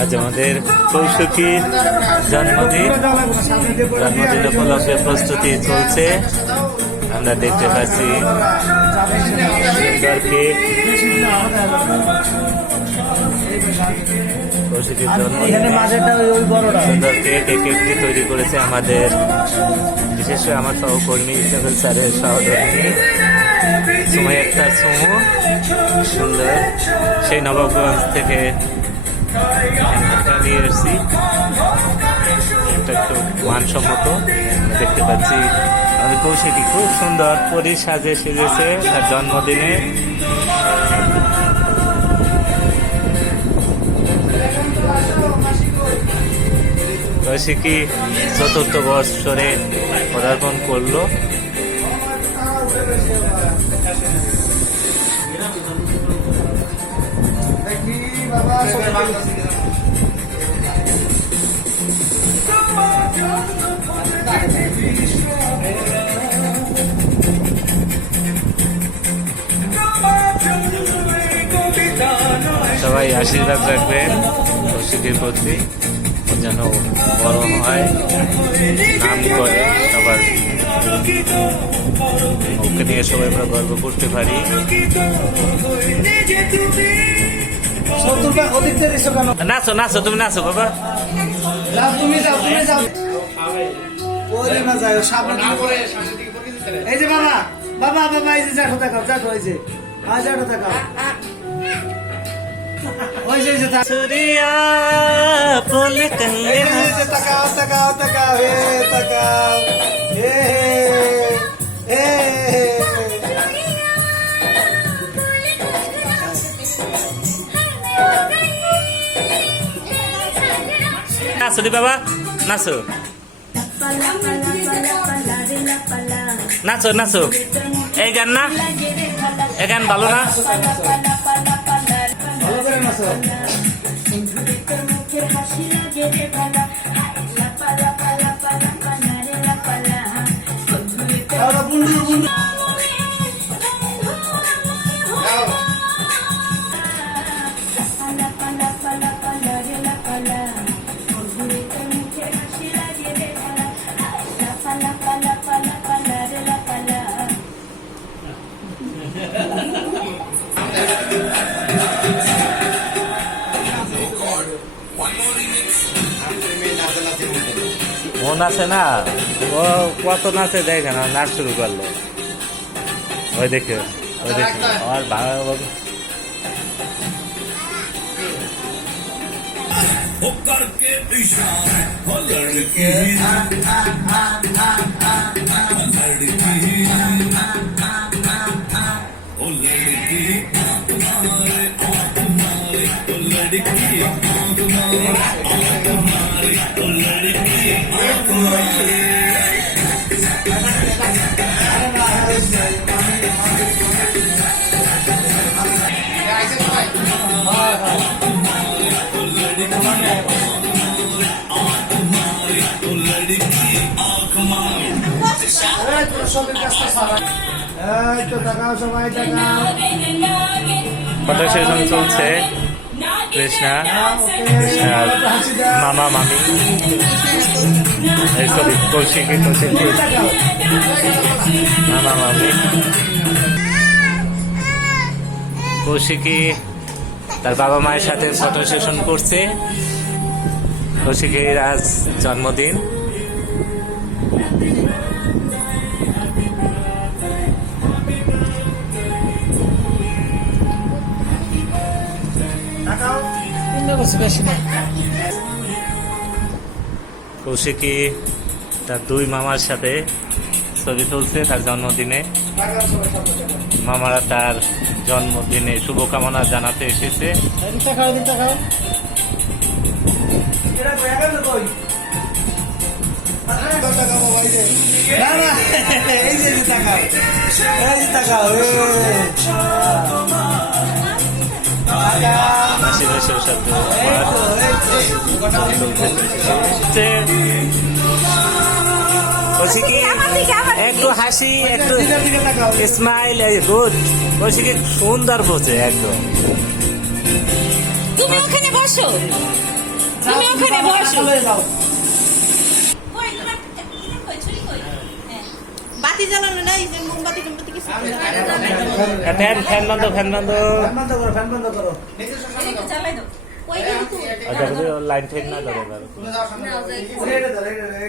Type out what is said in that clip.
আজ আমাদের কৌশিকীর জন্মদিন উপলক্ষে প্রস্তুতি চলছে। আমরা দেখতে পাচ্ছি সুন্দর কেক, কৌশিকীর জন্মদিনে সুন্দর কেক। এই কেকটি তৈরি করেছে আমাদের বিশেষ করে আমার সহকর্মী ইসরাফিল স্যারের সহধর্মী সুমাই আক্তার সুমু। সুন্দর সেই নবাবগঞ্জ থেকে নিয়ে এসেছি, এটা খুব মানসম্মত। দেখতে পাচ্ছি আমাদের কৌশিকী খুব সুন্দর পরীর সাজে সেজেছে তার জন্মদিনে। কৌশিকী ৪র্থ বৎসরে পদার্পণ করলো। সবাই আশীর্বাদ রাখবেন কৌশিকীর প্রতি, যেন বড় হয়, নাম করে সবার, ওকে নিয়ে সবাই আমরা গর্ব করতে পারি। নাচো নাচো, তুমি নাচো বাবা। এই যে বাবা বাবা বাবা, এই যে দেখো দেখো দেখো, এই যে দেখো দেখো, তাকাও তাকাও তাকাও, হে তাকাও, হে হে নাচো দি বাবা, নাচো নাচো নাচো। এই গান না, এই গান ভালো না? মন আছে না, ও কত নাচে দেখে না, নাচ শুরু করলো। ওই দেখে ওই দেখে আমার ভালো ফটো সেশন চলছে। কৃষ্ণা কৃষ্ণার মামা মামি, সরি কৌশিকী কৌশিকী মামা মামি। কৌশিকী তার বাবা মায়ের সাথে ফটো সেশন করছে। কৌশিকীর আজ জন্মদিন। কৌশিকী তার দুই মামার সাথে ছবি তুলছে তার জন্মদিনে। মামারা তার জন্মদিনে শুভকামনা জানাতে এসেছে। একটু হাসি, একটু স্মাইল, গুড। কৌশিকী সুন্দর বোঝে একদম। তুমি ওখানে বসো। তুমি ওখানে বসো। যাও বাতি জ্বালানো নাই, যে মোমবাতি টোমবাতি কিছু নাই। ফ্যান বন্ধ ফ্যান বন্ধ করো ফ্যান বন্ধ করো জ্বালাই দাও। ওই কিন্তু লাইন ঠিক না ধরে এটা ধরো, এটা ধরো।